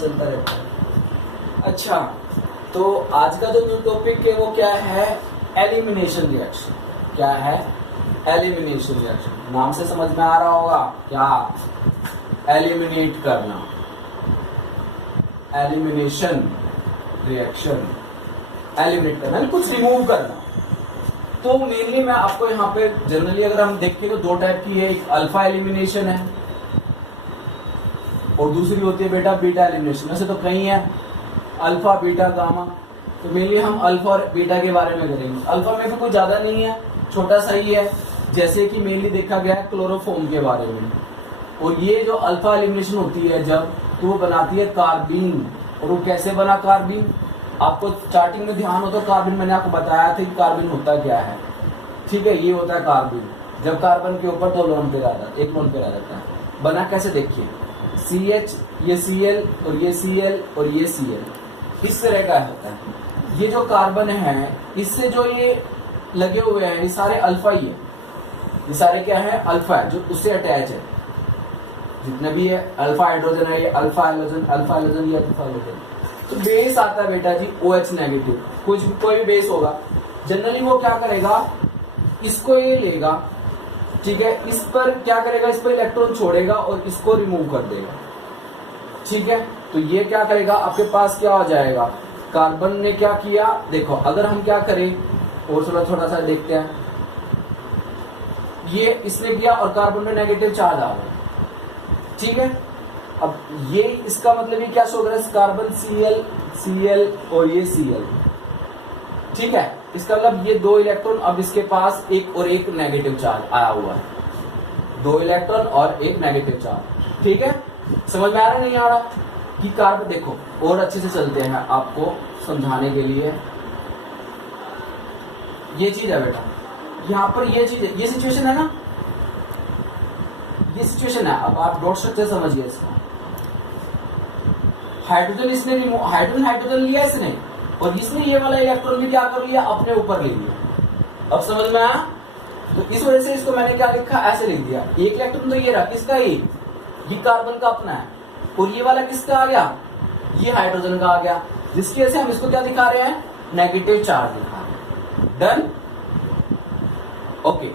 चलता रहता है। अच्छा, तो आज का जो न्यू टॉपिक है वो क्या है? Elimination reaction. क्या है? Elimination reaction. नाम से समझ में आ रहा होगा क्या? एलिमिनेट करना, एलिमिनेशन रिएक्शन, एलिमिनेट करना, कुछ रिमूव करना। तो मेनली मैं आपको यहाँ पे जनरली अगर हम देखें तो दो टाइप की है, एक अल्फा एलिमिनेशन है और दूसरी होती है बेटा बीटा एलिमिनेशन। वैसे तो कई है, अल्फा बीटा गामा, तो मेनली हम अल्फा और बीटा के बारे में करेंगे। अल्फा में भी कोई ज्यादा नहीं है, छोटा सा ही है, जैसे कि मेनली देखा गया है क्लोरोफॉर्म के बारे में। और ये जो अल्फा एलिमिनेशन होती है जब, तो वो बनाती है कार्बीन। और वो कैसे बना कार्बीन? आपको स्टार्टिंग में ध्यान हो तो कार्बन मैंने आपको बताया था कि कार्बन होता क्या है। ठीक है, ये होता है कार्बन। जब कार्बन के ऊपर दो लोन पेयर आता है, एक लोन पेयर आ जाता है। बना कैसे देखिए, CH, ये Cl और ये Cl और ये Cl, इस तरह का होता है। ये जो कार्बन है इससे जो ये लगे हुए हैं ये सारे अल्फा ही है। ये सारे क्या है? अल्फा है, जो उससे अटैच है। जितने भी है अल्फा हाइड्रोजन है, ये अल्फा हाइड्रोजन, अल्फा हाइड्रोजन, ये अल्फा हाइड्रोजन। तो बेस आता है बेटा जी OH नेगेटिव। कोई भी बेस होगा, जनरली वो क्या करेगा, इसको ये लेगा, ठीक है, इस पर क्या करेगा, इस पर इलेक्ट्रॉन छोड़ेगा और इसको रिमूव कर देगा। ठीक है, तो ये क्या करेगा, आपके पास क्या हो जाएगा, कार्बन ने क्या किया, देखो अगर हम क्या करें और थोड़ा सा देखते हैं, ये इसने किया और कार्बन में नेगेटिव चार्ज आ गया। ठीक है, अब ये इसका मतलब ये क्या शो कर रहा है, कार्बन Cl और ये Cl। ठीक है, इसका मतलब ये दो इलेक्ट्रॉन, अब इसके पास एक और एक नेगेटिव चार्ज आया हुआ है, दो इलेक्ट्रॉन और एक नेगेटिव चार्ज। ठीक है, समझ में आ रहा नहीं आ रहा कि कार्बन, देखो और अच्छे से चलते हैं आपको समझाने के लिए। ये चीज है बेटा, यहाँ पर ये चीज है, ये सिचुएशन है ना, ये सिचुएशन है। अब आप डॉट स्ट्रक्चर समझिए इसका। हाइड्रोजन इसने हाइड्रोजन लिया इसने, और इसने ये वाला इलेक्ट्रॉन भी क्या कर लिया, अपने ऊपर ले लिया। अब समझ में आया? तो इस वजह से इसको मैंने क्या लिखा, ऐसे लिख दिया। एक इलेक्ट्रॉन तो ये रहा, किसका? ये कार्बन का अपना है, और ये वाला किसका आ गया, ये हाइड्रोजन का आ गया, जिसकी वजह से हम इसको क्या दिखा रहे हैं, नेगेटिव चार्ज दिखा रहे हैं। डन? ओके,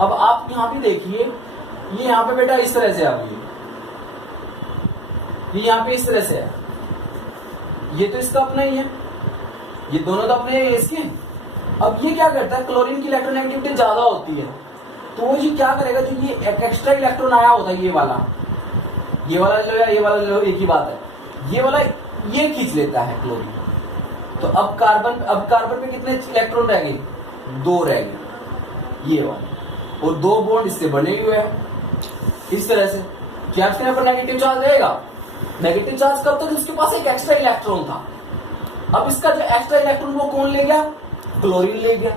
अब आप यहां पे देखिए, ये यहां पे बेटा इस तरह से आ गई, ये यहां पे इस तरह से है, ये तो इसका अपना ही है, ये दोनों तो अपने इसके। अब ये क्या करता है, क्लोरीन की इलेक्ट्रोनेगेटिविटी ज्यादा होती है, तो वो ये क्या करेगा, जो ये एक एक्स्ट्रा इलेक्ट्रॉन आया होता है, ये वाला जो है, ये वाला जो एक ही बात है, ये वाला ये खींच लेता है क्लोरीन। तो अब कार्बन में कितने इलेक्ट्रॉन रह गए, दो रह गए, ये वाला, और दो बॉन्ड इससे बने हुए हैं इस तरह से। क्या इसके यहाँ पर नेगेटिव चार्ज रहेगा? नेगेटिव चार्ज कब तक, उसके पास एक एक्स्ट्रा इलेक्ट्रॉन था। अब इसका जो एक्स्ट्रा इलेक्ट्रॉन वो कौन ले गया, क्लोरीन ले गया,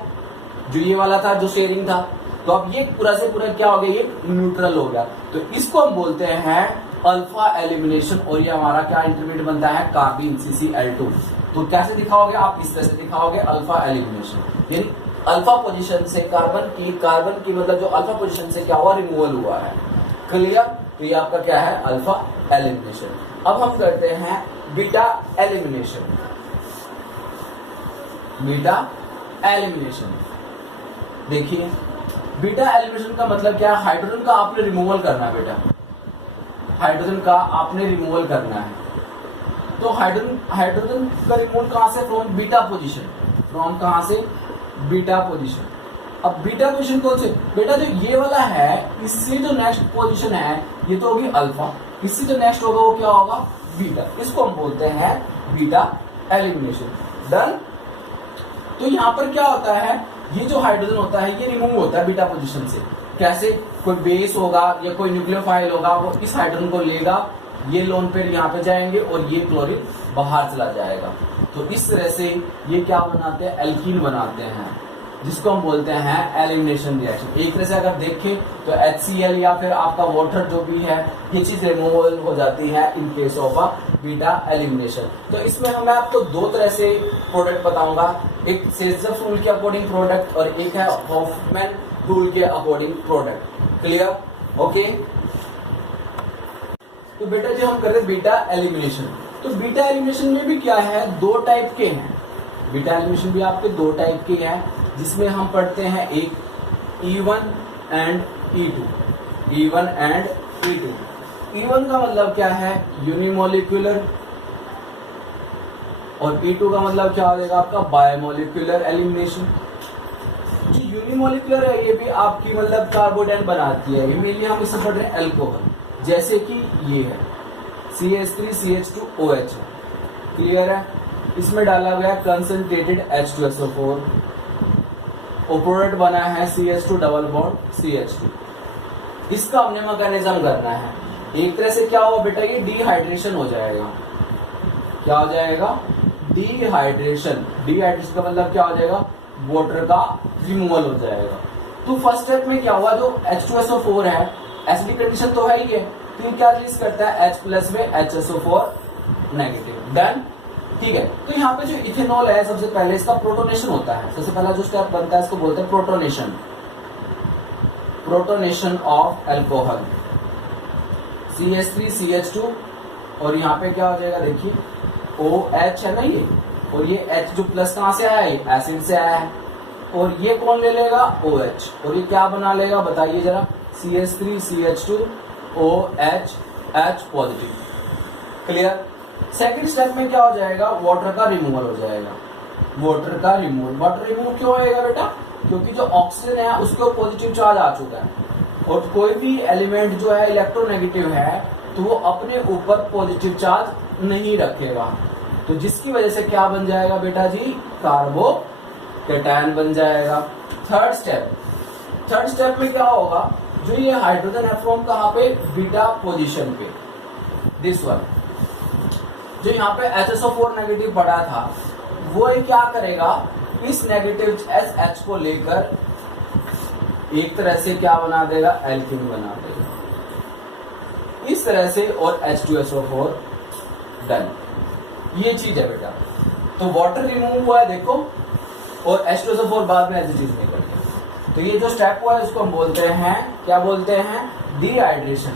जो ये वाला था, जो शेयरिंग था। तो अब ये पूरा से पूरा क्या हो गया, ये न्यूट्रल हो गया। तो इसको हम बोलते हैं अल्फा एलिमिनेशन, और ये हमारा क्या इंटरमीडिएट बनता है, कार्बन CCl2। तो कैसे दिखाओगे आप, इस तरह से दिखाओगे अल्फा एलिमिनेशन, यानी अल्फा पोजीशन से कार्बन की मतलब जो अल्फा पोजीशन से क्या हुआ, रिमूवल हुआ है। क्लियर? तो ये आपका क्या है, अल्फा एलिमिनेशन। अब हम करते हैं बीटा एलिमिनेशन। बीटा एलिमिनेशन देखिए, बीटा एलिमिनेशन का मतलब क्या है, हाइड्रोजन का आपने रिमूवल करना है बेटा, हाइड्रोजन का आपने रिमूवल करना है। तो हाइड्रोजन का रिमूवल कहां से, फ्रॉम बीटा पोजीशन, फ्रॉम कहां से, बीटा पोजीशन। अब बीटा पोजीशन कौन से बेटा, जो ये वाला है, इससे जो नेक्स्ट पोजीशन है ये तो होगी अल्फा, इससे जो नेक्स्ट होगा वो क्या होगा, बीटा। इसको हम बोलते हैं बीटा एलिमिनेशन। डन? तो यहाँ पर क्या होता है, ये जो हाइड्रोजन होता है ये रिमूव होता है बीटा पोजीशन से। कैसे, कोई बेस होगा या कोई न्यूक्लियोफाइल होगा, वो इस हाइड्रोजन को लेगा, ये लोन पेयर यहाँ पे जाएंगे और ये क्लोरीन बाहर चला जाएगा। तो इस तरह से ये क्या बनाते हैं, एल्कीन बनाते हैं, जिसको हम बोलते हैं एलिमिनेशन रिएक्शन। एक तरह से अगर देखें तो HCl या फिर आपका वाटर जो भी है, ये चीज रिमूवल हो जाती है इन case of a beta elimination. तो इसमें मैं आपको दो तरह से प्रोडक्ट बताऊंगा, एक सेजर रूल के अकॉर्डिंग प्रोडक्ट और एक है हॉफमैन रूल के अकॉर्डिंग प्रोडक्ट। क्लियर? ओके। तो बेटा जो हम कर रहे हैं बीटा एलिमिनेशन, तो बीटा एलिमिनेशन में भी क्या है, दो टाइप के हैं। बीटा एलिमिनेशन भी आपके दो टाइप के हैं, जिसमें हम पढ़ते हैं एक E1 and E2। E1 and E2। E1 का मतलब क्या है, यूनिमोलिकुलर, और E2 का मतलब क्या हो जाएगा आपका, बायोमोलिकुलर एलिमिनेशन। जो यूनिमोलिकुलर है ये भी आपकी मतलब कार्बोडेन बनाती है, ये मेनली हम इसे पढ़ रहे हैं अल्कोहल, जैसे कि ये है CH3CH2OH है, क्लियर है। इसमें डाला गया कंसंट्रेटेड H2SO4, प्रोडक्ट बना है CH2 डबल बॉन्ड CH2। इसका हमने मैकेनिज्म करना है, एक तरह से क्या हुआ बेटा, ये डिहाइड्रेशन हो जाएगा। क्या हो जाएगा, डिहाइड्रेशन। डिहाइड्रेशन का मतलब क्या हो जाएगा, वाटर का रिमूवल हो जाएगा। तो फर्स्ट स्टेप में क्या हुआ, जो H2SO4 है, एसिडिक कंडीशन तो है ही है, तो क्या रिलीज करता है, H प्लस में HSO4 नेगेटिव। डन, ठीक है। तो यहाँ पे जो इथेनॉल है, सबसे पहले इसका प्रोटोनेशन होता है। सबसे पहला जो स्टेप बनता है इसको बोलते हैं protonation. Protonation of alcohol CH3CH2, और यहाँ पे क्या हो जाएगा, देखिए OH है ना ये, और ये H जो प्लस कहाँ से आया है, एसिड से आया है, और ये कौन ले लेगा, OH, और ये क्या बना लेगा बताइए जरा, CH3CH2OH, H positive. Clear. Second step में क्या हो जाएगा, वाटर का रिमूवल हो जाएगा। वाटर का रिमूवल, वाटर रिमूव क्यों होएगा बेटा, क्योंकि जो ऑक्सीजन है उसके ऊपर पॉजिटिव चार्ज आ चुका है, और कोई भी एलिमेंट जो है इलेक्ट्रोनेगेटिव है तो वो अपने ऊपर पॉजिटिव चार्ज नहीं रखेगा, तो जिसकी वजह से क्या बन जाएगा बेटा जी, कार्बोकैटायन बन जाएगा। थर्ड स्टेप में क्या होगा, जो ये हाइड्रोजन है फ्रॉम कहाँ पे, बीटा पोजीशन पे, दिस वन। जो यहाँ पे HSO4 नेगेटिव पड़ा था, वो ये क्या करेगा, इस नेगेटिव SH को लेकर एक तरह से क्या बना देगा, एल्कीन बना देगा इस तरह से, और H2SO4 डन। ये चीज है बेटा। तो वाटर रिमूव हुआ है देखो, और H2SO4 बाद में ऐसी चीज निकल गई। तो ये जो स्टेप हुआ है इसको हम बोलते हैं, क्या बोलते हैं, डिहाइड्रेशन।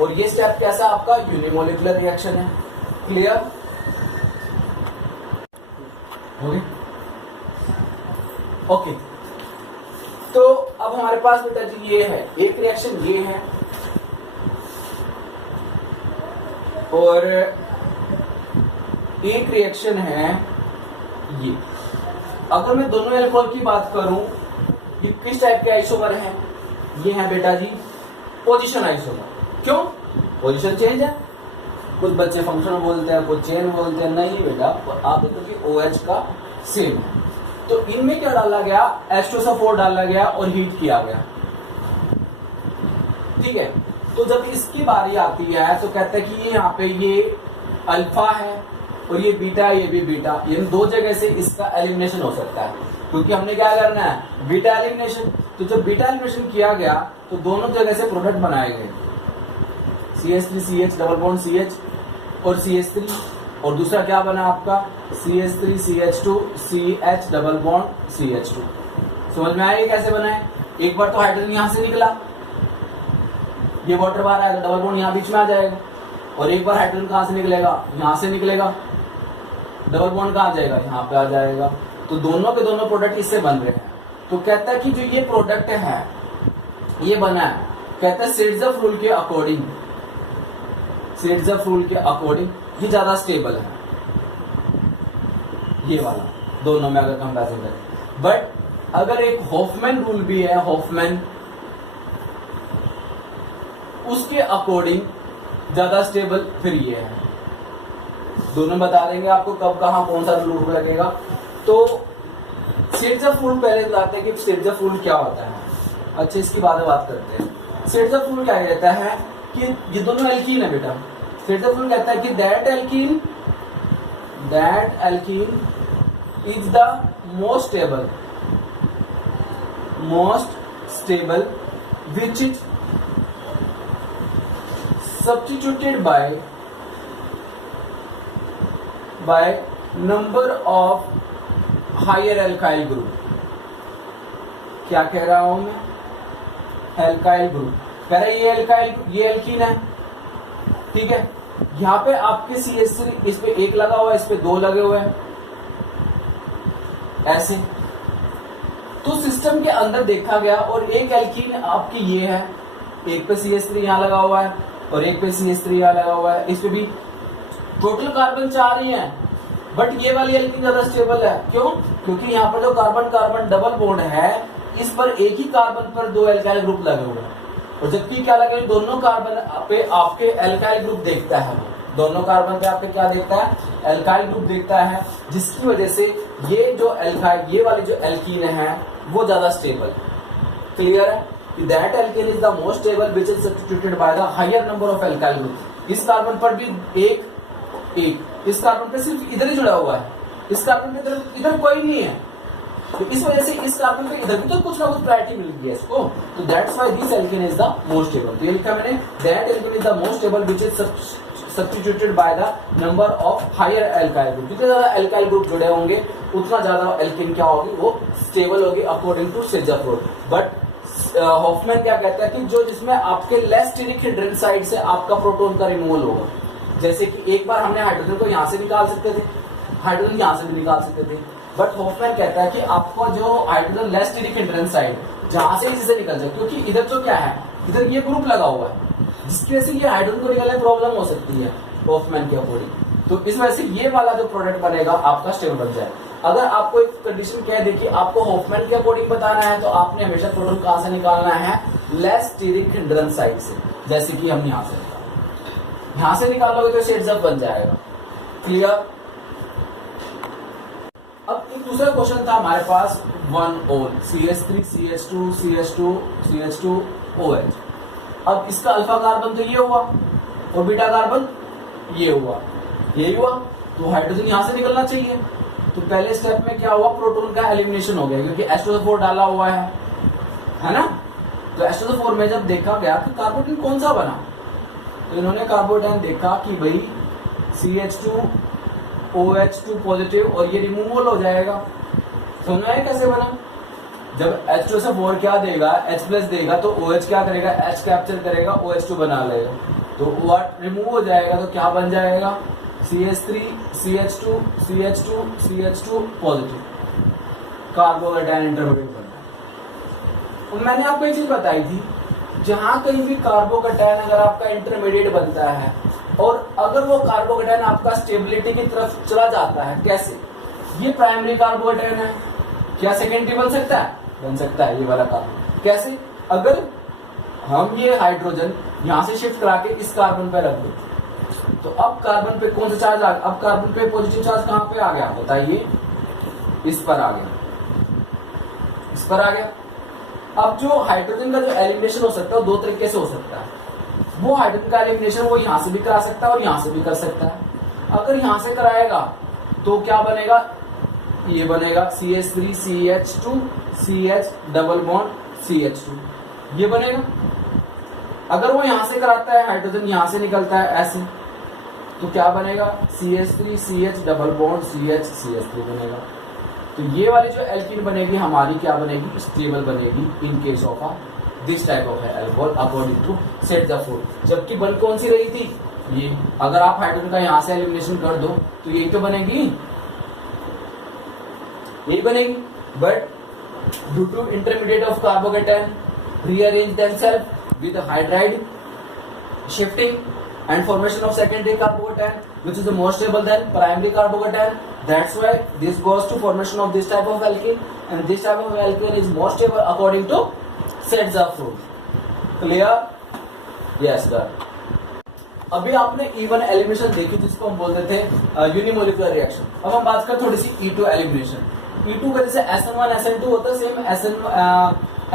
और ये स्टेप कैसा आपका, यूनिमोलिकुलर रिएक्शन है। क्लियर हो गया, ओके। तो अब हमारे पास बेटा जी ये है, एक रिएक्शन ये है, और एक रिएक्शन है ये। अगर मैं दोनों एल्कोहल की बात करूं, ये किस टाइप के आइसोमर हैं, ये है बेटा जी पोजीशन आइसोमर। क्यों, पोजीशन चेंज है, कुछ बच्चे फंक्शन बोलते हैं, कुछ चेन बोलते हैं, नहीं बेटा आप देखो कि OH का सेम है। तो इनमें क्या डाला गया, H2SO4 डाला गया और हीट किया गया, ठीक है। तो जब इसकी बारी आती है तो कहते हैं कि ये यहाँ पे ये अल्फा है और ये बीटा, ये भी बीटा, इन दो जगह से इसका एलिमिनेशन हो सकता है, क्योंकि हमने क्या करना है, बीटा एलिमिनेशन। तो जब बीटा एलिमिनेशन किया गया तो दोनों जगह से प्रोडक्ट बनाए गए, CH3CH डबल बॉन्ड CH और CH3, और दूसरा क्या बना आपका CH3CH2 CH double bond CH2। समझ में आया कैसे बना है। एक बार तो हाइड्रोजन यहां से निकला, ये वाटर बाहर आएगा, डबल बॉन्ड यहाँ बीच में आ जाएगा, और एक बार हाइड्रोजन कहां से निकलेगा, यहां से निकलेगा, डबल बॉन्ड कहां जाएगा, यहाँ पे आ जाएगा। तो दोनों के दोनों प्रोडक्ट इससे बन रहे हैं। तो कहता है कि जो ये प्रोडक्ट है ये बना है, कहता है सिरज़फ रूल के अकॉर्डिंग, सिरज़फ रूल के अकॉर्डिंग ये ज्यादा स्टेबल है, ये वाला दोनों में अगर कंपैरिजन करें। बट अगर एक हॉफमैन रूल भी है, हॉफमैन, उसके अकॉर्डिंग ज्यादा स्टेबल फिर ये है। दोनों बता देंगे आपको कब कहां कौन सा रूल लगेगा। तो सिरज़फ रूल पहले बताते हैं कि सिरज़फ रूल क्या होता है। अच्छा, इसकी बाद में बात करते हैं। सिरज़फ रूल क्या कहता है कि ये दोनों एल्कीन है बेटा। सिरज़फ रूल कहता है कि that alkene is the most stable which is substituted by number of higher alkyl group। क्या कह रहा हूं मैं, एल्काइल ग्रुप कह रहा है ये एल्कीन है, ठीक है। यहाँ पे आपके CH3 इस पे 1 लगा हुआ है, इस पे 2 लगे हुए हैं, ऐसे। तो सिस्टम के अंदर देखा गया और एक एल्कीन आपकी ये है, एक पे CH3 यहाँ लगा हुआ है और एक पे CH3 यहाँ लगा हुआ है, इस पे भी टोटल कार्बन 4 ही है, बट ये वाली एल्कीन ज्यादा स्टेबल है। क्यों? क्योंकि यहाँ पर जो कार्बन कार्बन डबल बॉन्ड है, इस पर एक ही कार्बन पर 2 एल्काइल ग्रुप लगे हुए हैं, और जबकि क्या लगे, दोनों कार्बन पे आपके एल्काइल ग्रुप देखता है, वो दोनों कार्बन पे आपके क्या देखता है, एल्काइल ग्रुप देखता है, जिसकी वजह से ये जो एल्काइल, ये वाली जो एल्कीन है वो ज्यादा स्टेबल। क्लियर है कि that alkene is the most stable which is substituted by the higher number of alkyl group. इस कार्बन पर भी एक, इस कार्बन पे सिर्फ इधर ही जुड़ा हुआ है, इस कार्बन पे इधर कोई नहीं है, तो इस वजह से इस कार्बन पे इधर भी तो कुछ ना कुछ प्रायोरिटी मिल गई है इसको, तो that's why this alkene is the most stable. तो ये लिखा मैंने, that alkene is the most stable which is substituted by the number of higher alkyl group. जितने ज्यादा एल्काइल ग्रुप जुड़े होंगे उतना ज्यादा एल्केन क्या होगी, वो स्टेबल होगी अकॉर्डिंग टू सेजाफ्रोड। बट हॉफमैन क्या कहता है कि जो जिसमें आपके लेस स्टेरिक हिंड्रेंस साइड से आपका प्रोटॉन का रिमूवल होगा, जैसे कि एक बार हमने हाइड्रोजन को यहां से निकाल सकते थे, हाइड्रोजन यहां से भी निकाल सकते थे, बट हॉफमैन कहता है कि आपको जो hydrogen less steric hindrance side जहां से चीजें निकल जाए, क्योंकि इधर जो क्या है, इधर ये ग्रुप लगा हुआ है, जिसकी वजह से ये हाइड्रोजन को निकलने में प्रॉब्लम हो सकती है हॉफमैन के अकॉर्डिंग। तो इस वजह से ये वाला जो प्रोडक्ट बनेगा आपका स्टेबल बन जाए। अगर आपको एक कंडीशन कह दे कि आपको हॉफमैन के अकॉर्डिंग बताना है, तो आपने हमेशा प्रोटॉन कहां से निकालना है, लेस स्टेरिक हिंड्रेंस साइड से, जैसे कि हम यहां से निकालोगे तो शेड्स अप बन जाएगा। क्लियर? अब एक दूसरा क्वेश्चन था हमारे पास, 1 और CH3 CH2 CH2 CH2 OH। अब इसका अल्फा कार्बन तो ये हुआ और बीटा कार्बन ये हुआ, यही हुआ, तो हाइड्रोजन यहां से निकलना चाहिए। तो पहले स्टेप में क्या हुआ, प्रोटॉन का एलिमिनेशन हो गया, क्योंकि H2SO4 डाला हुआ है ना। तो H2SO4 में जब देखा गया कि कार्बोटेन कौन सा बना, तो इन्होंने कार्बोटेन देखा कि भाई CH2 OH2 पॉजिटिव और ये रिमूवल हो जाएगा। समझ में कैसे बना? जब H2SO4 क्या देगा, H प्लस देगा, तो OH क्या करेगा, H कैप्चर करेगा, OH2 बना लेगा, तो OH रिमूव हो जाएगा, तो क्या बन जाएगा, CH3 CH2 CH2 CH2 positive, carbocation intermediate बन जाएगा। और मैंने आपको एक चीज बताई थी, जहां कहीं भी कार्बोकेटायन अगर आपका इंटरमीडिएट बनता है और अगर वो कार्बोकेटायन आपका स्टेबिलिटी की तरफ चला जाता है, कैसे, ये प्राइमरी कार्बोकेटायन है, क्या सेकेंडरी बन सकता है? बन सकता है ये वाला कार्बन। कैसे? अगर हम ये हाइड्रोजन यहां से शिफ्ट करा के इस कार्बन पे रख दें, तो अब कार्बन पे कौन सा चार्ज आ गया, अब कार्बन पे पॉजिटिव चार्ज कहां पे आ गया बताइए, इस पर आ गया, इस पर आ गया। अब जो हाइड्रोजन का जो एलिमिनेशन हो सकता है वो 2 तरीके से हो सकता है। वो हाइड्रोजन का एलिमिनेशन वो यहां से भी करा सकता है और यहां से भी कर सकता है। अगर यहां से कराएगा तो क्या बनेगा, ये बनेगा CH3 CH2 CH double bond CH2, ये बनेगा। अगर वो यहां से कराता है, हाइड्रोजन यहां से निकलता है ऐसे, तो क्या बनेगा, CH3 CH double bond CH CH3 बनेगा। तो ये वाली जो एल्कीन बनेगी हमारी क्या बनेगी, स्टेबल बनेगी in case of this type of alcohol according to सेजाफ्रोड। जबकि बन कौन सी रही थी, ये। अगर आप हाइड्रोजन का यहां से एलिमिनेशन कर दो तो यही तो बनेगी, यही बनेगी। But due to intermediate of carbocation rearrange themselves with hydride shifting and formation of secondary carbocation, which is more stable than primary carbocation. That's why this goes to formation of this type of alkene, and this type of alkene is more stable according to Setzapfruit. Clear? Yes sir. अभी आपने E1 elimination देखी जिसको हम बोलते थे unimolecular reaction. अब हम बात करें थोड़ी सी E2 एलिमिनेशन। E2 का जैसे SN1 SN2 होता है, सेम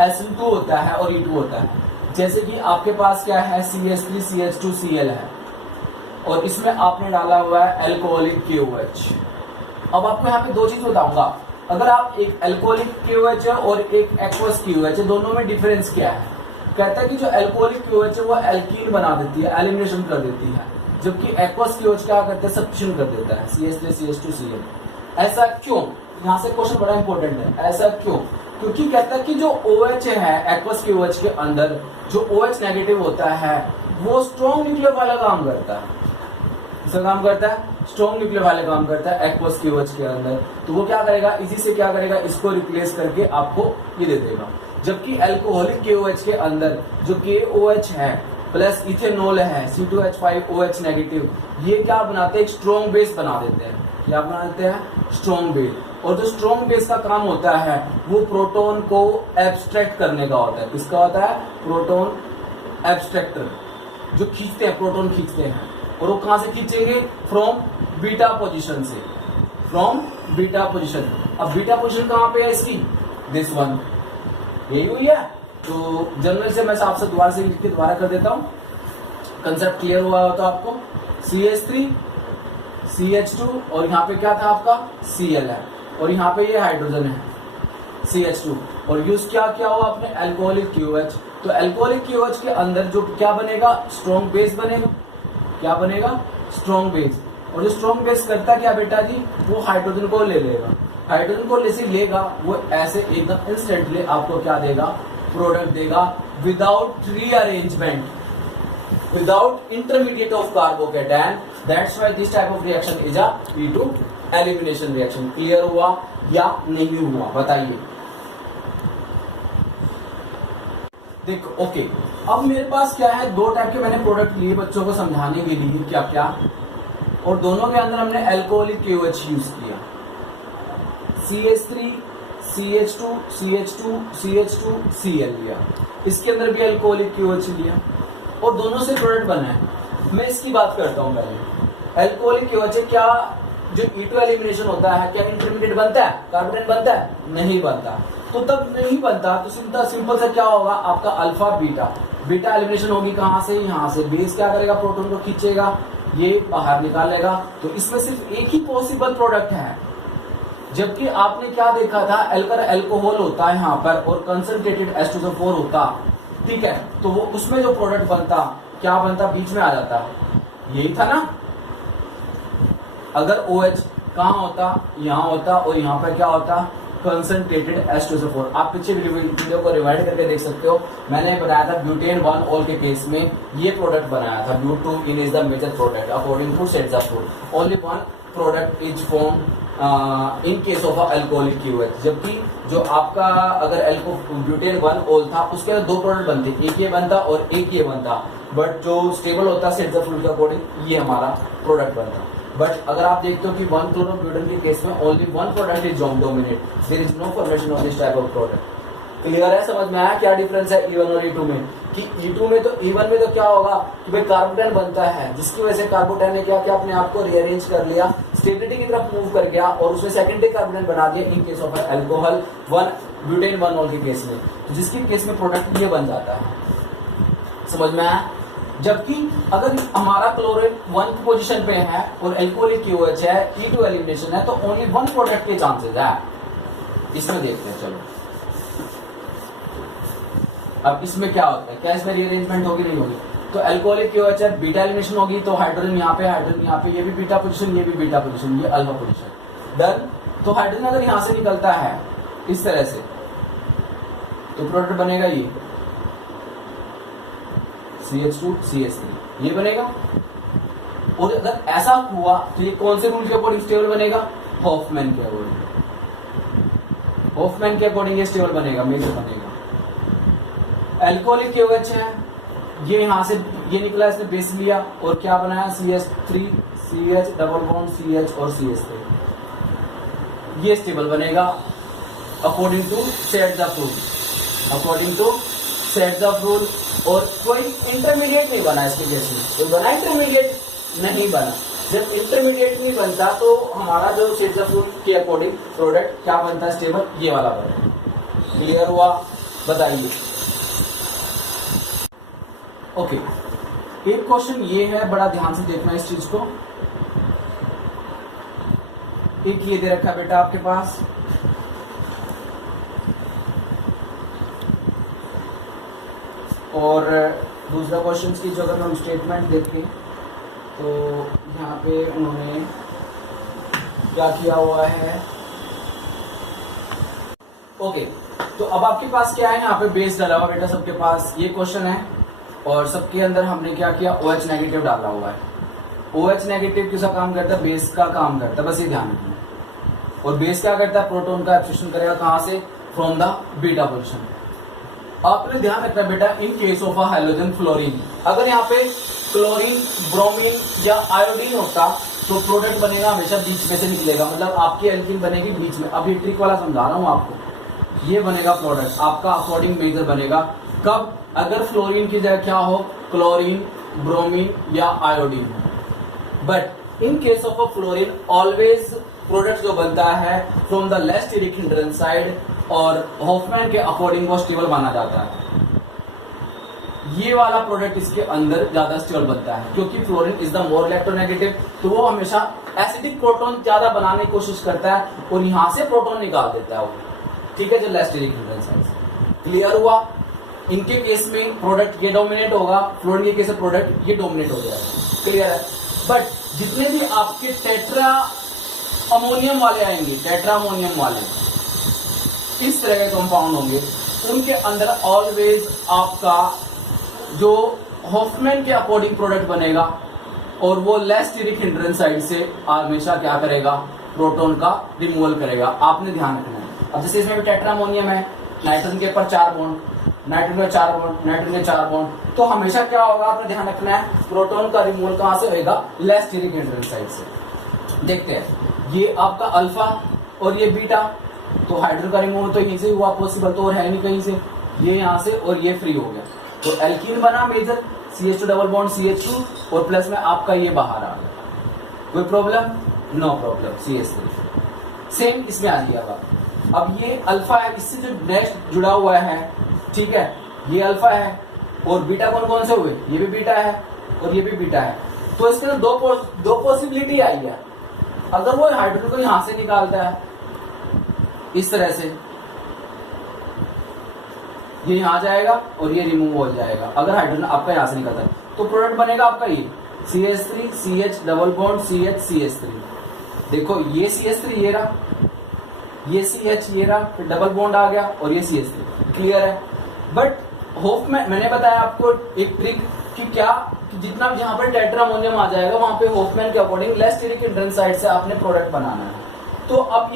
SN2 होता है और E2 होता है। जैसे कि आपके पास क्या है, CH3 CH2 Cl है और इसमें आपने डाला हुआ है अल्कोहलिक KOH। अब आपको यहाँ पे 2 चीज बताऊंगा। अगर आप एक अल्कोहलिक KOH है और एक एक्वस KOH है, दोनों में डिफरेंस क्या है? कहता है कि जो अल्कोहलिक KOH है वो एल्कीन बना देती है, एलिमिनेशन कर देती है, जबकि एक्वस KOH क्या करता है, सब्स्टिट्यूशन कर देता है, CH3 CH2 Cl। ऐसा क्यों? यहाँ से क्वेश्चन बड़ा इंपॉर्टेंट है। ऐसा क्यों? क्योंकि कहता है कि जो OH है एक्वस KOH के अंदर, जो OH नेगेटिव होता है वो स्ट्रॉन्ग न्यूक्लियर वाला काम करता है। किसका काम करता है, स्ट्रॉन्ग न्यूक्लियोफाइल काम करता है एक्वस क्यूएच के अंदर। तो वो क्या करेगा, इसी से क्या करेगा, इसको रिप्लेस करके आपको ये दे देगा। जबकि अल्कोहलिक KOH के अंदर जो KOH है प्लस इथेनॉल है C2H5OH नेगेटिव, ये क्या बनाते हैं, एक स्ट्रॉन्ग बेस बना देते हैं। क्या बना देते हैं, स्ट्रॉन्ग बेस। और जो स्ट्रॉन्ग बेस का काम होता है वो प्रोटॉन को एब्स्ट्रैक्ट करने का होता है। किसका होता है, प्रोटॉन एब्स्ट्रैक्टर, जो खींचते हैं, प्रोटॉन खींचते हैं। और वो कहां से खींचेंगे, फ्रॉम बीटा पोजीशन से, फ्रॉम बीटा पोजीशन। अब बीटा पोजीशन कहां पे है इसकी, दिस वन, यही हुई है। तो जनरल से मैं आपसे दोबारा से लिख के दोबारा कर देता हूं, कंसेप्ट क्लियर हुआ हो तो आपको। CH3 CH2 और यहाँ पे क्या था आपका Cl है, और यहाँ पे ये हाइड्रोजन है CH2, और यूज क्या किया हुआ आपने, अल्कोहलिक KOH। तो अल्कोहलिक KOH के अंदर जो क्या बनेगा, स्ट्रॉन्ग बेस बनेगा। क्या बनेगा, स्ट्रॉन्ग बेस। और जो स्ट्रॉन्ग बेस करता क्या बेटा जी, वो हाइड्रोजन को ले लेगा। हाइड्रोजन को जैसे लेगा वो ऐसे एकदम इंस्टेंटली आपको क्या देगा, प्रोडक्ट देगा, without rearrangement, without intermediate of carbocation. That's why this type of reaction is a P2 elimination reaction. Clear हुआ या नहीं हुआ, बताइए। देखो ओके, अब मेरे पास क्या है, दो टाइप के मैंने प्रोडक्ट लिए बच्चों को समझाने के लिए क्या क्या, और दोनों के अंदर हमने अल्कोहलिक KOH यूज किया। CH3 CH2 CH2 CH2 Cl लिया, इसके अंदर भी अल्कोहलिक KOH लिया, और दोनों से प्रोडक्ट बना है। मैं इसकी बात करता हूं पहले। अल्कोहलिक KOH क्या, जो E2 एलिमिनेशन होता है, क्या इंटरमीडिएट बनता है, कार्बोनेट बनता है, नहीं बनता। तो तब नहीं बनता तो सिंपल सा क्या होगा, आपका अल्फा बीटा, बीटा एलिमिनेशन होगी कहां से, यहां से। बेस क्या करेगा, प्रोटॉन को खींचेगा, ये बाहर निकालेगा। तो इसमें सिर्फ एक ही पॉसिबल प्रोडक्ट है। जबकि आपने क्या देखा था, अल्कोहल होता है यहाँ पर और कंसंट्रेटेड H2SO4 होता, ठीक है। तो वो उसमें जो प्रोडक्ट बनता, क्या बनता, बीच में आ जाता, यही था ना। अगर OH कहाँ होता, यहाँ होता, और यहाँ पर क्या होता, कंसंट्रेटेड H2SO4। आप पीछे वीडियो को रिवाइंड करके देख सकते हो, मैंने बताया था ब्यूटेन 1 ऑल के केस में ये प्रोडक्ट बनाया था, butene is the major product according to Saytzeff's rule. Only one product is form in case of alcoholic KOH। जबकि जो आपका अगर ब्यूटेन 1 ऑल था, उसके अंदर दो प्रोडक्ट बनते, एक ये बनता और एक ये बनता। बट जो स्टेबल होता सेट्स रूल के अकॉर्डिंग ये हमारा प्रोडक्ट बनता। बट अगर आप देखते हो कि 1-chloro-butane के केस में only one product is dominate, there is no formation of this type of product. Clear है, समझ में आया क्या डिफरेंस है E1 और E2 में? कि E2 में तो E1 में तो क्या होगा कि भाई कार्बोटेन बनता है, जिसकी वजह से कार्बोटेन ने क्या किया, अपने आप को रीअरेंज कर लिया, स्टेबिलिटी की तरफ मूव कर गया, और उसमें सेकेंडरी कार्बोटेन बना दिया इन case of alcohol butane 1 all के केस में। तो जिसके केस में प्रोडक्ट ये बन जाता है, समझ में आया। जबकि अगर हमारा क्लोरीन 1 पोजीशन पे है और अल्कोहलिक KOH है, E2 एलिमिनेशन है, तो ओनली वन प्रोडक्ट के चांसेस है। इसमें देखते हैं, चलो अब इसमें क्या होता है, क्या इसमें रीअरेंजमेंट होगी, नहीं होगी। तो अल्कोहलिक KOH है, बीटा एलिमिनेशन होगी, तो हाइड्रोजन यहाँ पे, हाइड्रोजन यहाँ पे, ये भी बीटा पोजीशन, ये भी बीटा पोजीशन, ये अल्फा पोजीशन, डन। तो हाइड्रोजन अगर यहां से निकलता है इस तरह से, तो प्रोडक्ट बनेगा ये CH2 CH3, ये बनेगा। और अगर ऐसा हुआ तो ये कौन से रूल के अकॉर्डिंग स्टेबल बनेगा, हॉफमैन के अकॉर्डिंग। हॉफमैन के अकॉर्डिंग ये स्टेबल बनेगा, मेजर बनेगा। अल्कोहलिक KOH है, ये यहां से ये निकला, इसने बेस लिया और क्या बनाया, CH3 CH double bond CH और CH3, ये स्टेबल बनेगा according to sets of rule, according to sets of rule. और कोई इंटरमीडिएट नहीं बना इसके जैसे, तो बना इंटरमीडिएट नहीं बना। जब इंटरमीडिएट नहीं बनता तो हमारा जो सेट्स ऑफ रूल के अकॉर्डिंग प्रोडक्ट क्या बनता है, स्टेबल, ये वाला बनेगा। क्लियर हुआ, बताइए। ओके, एक क्वेश्चन ये है, बड़ा ध्यान से देखना इस चीज को। एक ये दे रखा है बेटा आपके पास, और दूसरा क्वेश्चन की जो अगर हम स्टेटमेंट देखें तो यहाँ पे उन्होंने क्या किया हुआ है। ओके, तो अब आपके पास क्या है, यहाँ पे बेस डाला हुआ बेटा सबके पास, ये क्वेश्चन है, और सबके अंदर हमने क्या किया, OH नेगेटिव डाला हुआ है। OH नेगेटिव किसका काम करता है? बेस का काम करता है, बस ये ध्यान रखना। और बेस क्या करता है? प्रोटॉन का एब्सॉर्प्शन करेगा कहां से? From the beta position. आपने ध्यान रखना बेटा, इन case of a halogen fluorine, अगर यहाँ पे क्लोरीन, ब्रोमीन या आयोडीन होता तो प्रोडक्ट बनेगा हमेशा बीच में से निकलेगा, मतलब आपकी एल्कीन बनेगी बीच में। अब ये ट्रिक वाला समझा रहा हूँ आपको, ये बनेगा प्रोडक्ट आपका अकॉर्डिंग मेजर बनेगा। कब? अगर फ्लोरीन की जगह क्या हो? क्लोरीन, ब्रोमीन या iodine. But in case of a fluorine always product जो बनता है from the less steric hindrance side, और हॉफमैन के अकॉर्डिंग वो स्टेबल माना जाता है। ये वाला प्रोडक्ट इसके अंदर ज्यादा स्टेबल बनता है, क्योंकि fluorine is the more electronegative, तो वो हमेशा एसिडिक प्रोटॉन ज्यादा बनाने की कोशिश करता है और यहां से प्रोटॉन निकाल देता है वो, ठीक है, जो लेस स्टीरिक हिंड्रेंस साइड से। क्लियर हुआ? इनके केस में प्रोडक्ट ये डोमिनेट होगा, फ्लोरीन के केस में प्रोडक्ट ये डोमिनेट हो जाएगा। क्लियर है? बट जितने भी आपके टेट्रा अमोनियम वाले आएंगे, टेट्रा अमोनियम वाले इस तरह के कंपाउंड होंगे, उनके अंदर ऑलवेज आपका जो हॉफमैन के अकॉर्डिंग प्रोडक्ट बनेगा और वो लेस स्टीरिक हिंड्रेंस साइड से हमेशा क्या करेगा? प्रोटॉन का रिमूवल करेगा। आपने ध्यान रखना है। अब जैसे इसमें भी टेट्रा अमोनियम है, नाइट्रोजन के ऊपर 4 बॉन्ड, नाइट्रोजन में 4 बॉन्ड, नाइट्रोजन में 4 बॉन्ड, तो हमेशा क्या होगा? आपने ध्यान रखना है, प्रोटॉन का रिमूवल कहां से होगा? लेस स्टीरिक हिंड्रेंस साइड से। देखते हैं, ये आपका अल्फा और ये बीटा, तो हाइड्रोजन का रिमूवल तो यहीं से हुआ पॉसिबल, तो और है नहीं कहीं से, ये यहाँ से और ये फ्री हो गया, तो एल्कीन बना major CH2 double bond CH2 और प्लस में आपका ये बाहर आ गया। कोई problem? No problem. CH3 same इसमें आ गया। अब ये अल्फा है, इससे जो नेक्स्ट जुड़ा हुआ है, ठीक है, ये अल्फा है और बीटा कौन कौन से हुए? ये भी बीटा है और ये भी बीटा है। तो इसके अंदर दो पॉसिबिलिटी आई है। अगर वो हाइड्रोजन को यहां से निकालता है इस तरह से, ये यहां जाएगा और ये रिमूव हो जाएगा। अगर हाइड्रोजन आपका यहां से निकलता है तो प्रोडक्ट बनेगा आपका ये CH3 CH double bond CH CH3। देखो ये CH3 ये रहा, ये CH ये रहा, फिर डबल बॉन्ड आ गया और ये CH3। क्लियर है? बट होप में मैंने बताया आपको एक ट्रिक कि क्या कि जितना भी जहां पर टेट्रा अमोनियम आ जाएगा वहां पे होफमैन के according less steric hindrance side से आपने प्रोडक्ट बनाना है। तो अब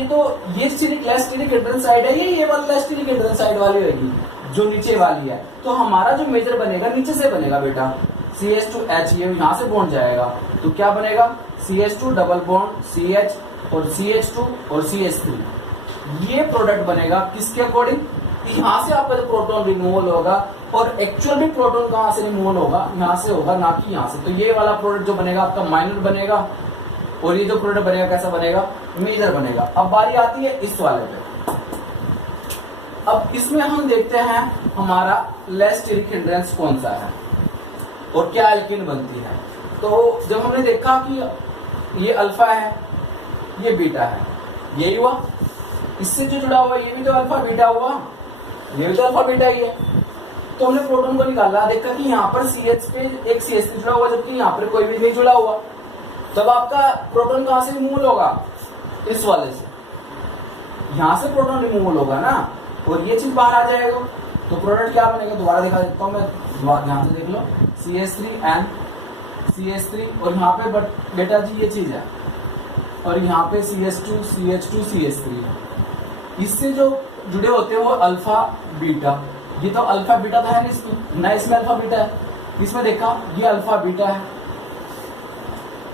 ये steric less steric hindrance side है, ये वाला लेस स्टीरिक हिंड्रेंस साइड वाली होगी जो नीचे वाली है। तो हमारा जो मेजर बनेगा नीचे से बनेगा बेटा, CH2H, ये यहां से बॉन्ड जाएगा तो क्या बनेगा? CH2 डबल बॉन्ड CH और CH2 और CH3। ये प्रोडक्ट बनेगा किसके अकॉर्डिंग? यहां से आपका जो प्रोटॉन रिमूवल होगा, और एक्चुअल भी प्रोटॉन कहां से रिमूवल होगा? यहां से होगा, ना कि यहां से। तो ये वाला प्रोडक्ट जो बनेगा आपका माइनर बनेगा, और ये जो प्रोडक्ट बनेगा कैसा बनेगा? मेजर बनेगा। अब बारी आती है इस वाले पे। अब इसमें हम देखते हैं हमारा लेस स्टीरिक हिंड्रेंस कौन सा है और क्या एल्कीन बनती है। तो जब हमने देखा कि ये अल्फा है, ये बीटा है, यही हुआ। इससे जो जुड़ा हुआ ये भी तो अल्फा बीटा हुआ, ये भी तो अल्फा बीटा ही है। तो हमने प्रोटॉन को निकाला, देखा कि यहाँ पर CH पे एक CH3 जुड़ा हुआ, जबकि यहाँ पर कोई भी नहीं जुड़ा हुआ। तब आपका प्रोटॉन कहां से रिमूवल होगा? इस वाले से। यहां से प्रोटॉन रिमूवल होगा ना, और ये चीज बाहर आ जाएगा। तो प्रोडक्ट क्या बनेगा? दोबारा दिखा देता हूं मैं, ध्यान से देख लो। CH3 एंड CH3, और यहाँ पे बट बेटा जी ये चीज है, और यहाँ पे CH2 CH2 CH3। इससे जो जुड़े होते हैं वो अल्फा बीटा। ये तो अल्फा बीटा तो है इसमें, ना इसमें अल्फा बीटा है। इसमें देखा ये अल्फा बीटा है।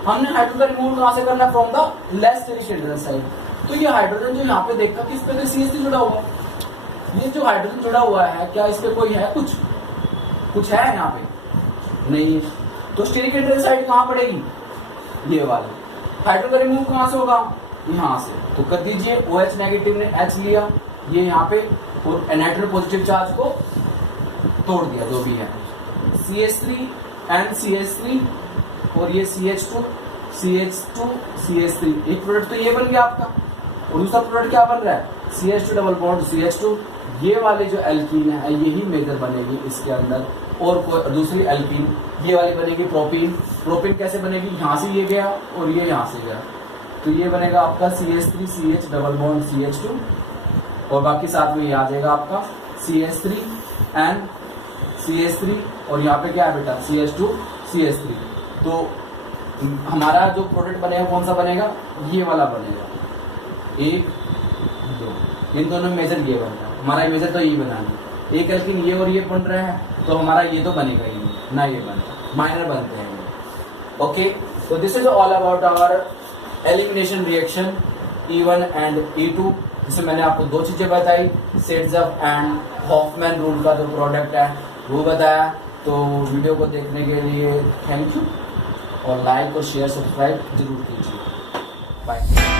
हमने हाइड्रोजन रिमूव कहां से करना? From the less steric hindrance side. तो ये हाइड्रोजन जो यहाँ पे देखा कि इस पे तो CH3 जुड़ा हुआ, ये जो हाइड्रोजन जुड़ा हुआ है क्या इस पे कोई है? कुछ है यहाँ पे? नहीं है। तो स्टीरिक हिंड्रेंस साइड कहां पड़ेगी? ये वाली। हाइड्रोजन रिमूव कहां से होगा? यहाँ से। तो कर दीजिए, OH नेगेटिव ने H लिया, ये यहाँ पे, और नाइट्रोजन पॉजिटिव चार्ज को तोड़ दिया, जो भी है। CH3 एंड CH3, और ये CH2 CH2 CH3। एक प्रोडक्ट तो ये बन गया आपका, और दूसरा प्रोडक्ट क्या बन रहा है? CH2 double bond CH2। ये वाले जो एल्कीन है यही मेजर बनेगी इसके अंदर, और दूसरी एल्कीन ये वाली बनेगी प्रोपीन। प्रोपीन कैसे बनेगी? यहाँ से ये गया और ये यहाँ से गया, तो ये बनेगा आपका CH3 CH double bond CH2, और बाकी साथ में ये आ जाएगा आपका CH3 एंड CH3, और यहाँ पे क्या है बेटा? CH2 CH3। तो हमारा जो प्रोडक्ट बनेगा कौन सा बनेगा, ये वाला बनेगा, 1 2, इन दोनों मेजर ये बन रहा है, हमारा मेजर तो ये बनाना है। एक लेकिन ये और ये बन रहा है तो हमारा ये तो बनेगा ही नहीं ना, ये बनेगा, माइनर बनते हैं ये। ओके, तो this is all about our elimination reaction E1 and E2, जिसमें मैंने आपको 2 चीजें बताई, सेट्ज़अप एंड हॉफमैन रूल का जो प्रोडक्ट है वो बताया। तो वीडियो को देखने के लिए थैंक यू, और लाइक और शेयर सब्सक्राइब जरूर कीजिए। बाय।